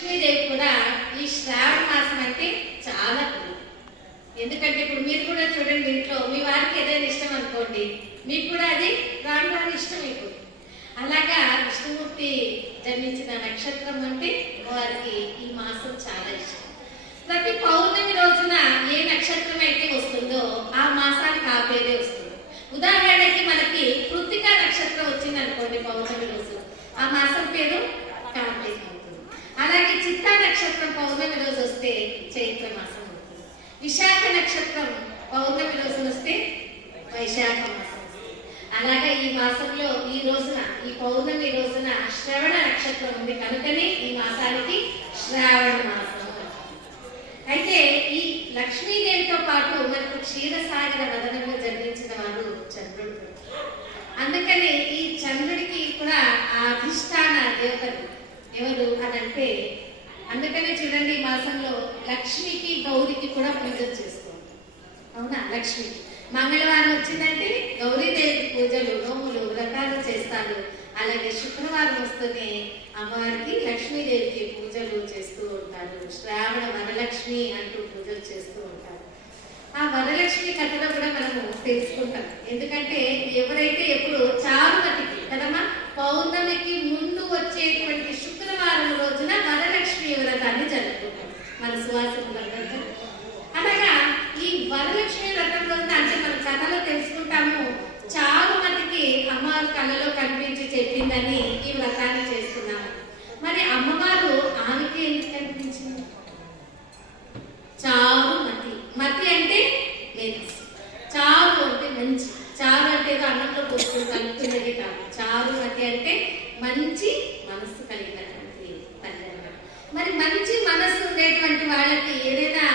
లక్ష్మీదేవి కూడా ఈ శ్రావణ మాసం అంటే చాలా ప్రియం. ఎందుకంటే ఇప్పుడు మీరు కూడా చూడండి ఇంట్లో మీ వారికి ఏదైనా ఇష్టం అనుకోండి మీకు కూడా అది రాను ఇష్టం ఇప్పుడు అలాగా విష్ణుమూర్తి జన్మించిన నక్షత్రం అంటే వారికి ఈ మాసం చాలా ఇష్టం. ప్రతి పౌర్ణమి రోజున ఏ నక్షత్రం అయితే వస్తుందో ఆ మాసానికి ఆ పేరే వస్తుంది. ఉదాహరణకి మనకి కృత్తిక నక్షత్రం వచ్చింది అనుకోండి పౌర్ణమి రోజు. ఆ మాసం పేరు కార్తీక అవుతుంది అలాగే చిత్తా నక్షత్రం పౌర్ణమి రోజు వస్తే చైత్ర మాసం అవుతుంది. విశాఖ నక్షత్రం పౌర్ణమి రోజున వస్తే వైశాఖ మాసం అలాగే ఈ మాసంలో ఈ రోజున ఈ పౌర్ణమి రోజున శ్రవణ నక్షత్రం ఉంది కనుకనే ఈ మాసానికి శ్రావణ మాసం అయితే ఈ లక్ష్మీదేవితో పాటు మనకు క్షీరసాగర వదనంలో జన్మించిన వారు చంద్రుడు. అందుకనే ఈ చంద్రుడికి కూడా ఆ అధిష్టాన దేవతలు ఎవరు అనంటే అందుకనే చూడండి ఈ మాసంలో లక్ష్మికి గౌరికి కూడా పూజలు చేసుకోండి అవునా? లక్ష్మి మంగళవారం వచ్చిందంటే గౌరీదేవి పూజలు నోములు వ్రతాలు చేస్తారు అలాగే శుక్రవారం వస్తూనే అమ్మవారికి లక్ష్మీదేవికి పూజలు చేస్తూ ఉంటారు శ్రావణ వరలక్ష్మి అంటూ పూజలు చేస్తూ ఉంటారు ఆ వరలక్ష్మి కథలో కూడా మనము తెలుసుకుంటాం. ఎందుకంటే ఎవరైతే ఎప్పుడు మన సువాసన అనగా ఈ వరలక్ష్మి వ్రతం రోజున అంటే మనం కథలో తెలుసుకుంటాము చారుమతికి అమ్మవారు కళలో కనిపించి చెప్పిందని ఈ వ్రతాన్ని చేస్తున్నాము. మరి అమ్మవారు ఆమెకి ఎందుకు కనిపించింది? చారు మతి. మతి అంటే మేధస్సు చారు అంటే మంచి. చారు అంటే అన్నంలో పోసుకుని కలుపుతున్నది కాదు. చారు మతి అంటే మంచి మనస్సు కలిగినట్టు మరి ఉండేటువంటి వాళ్ళకి ఏదైనా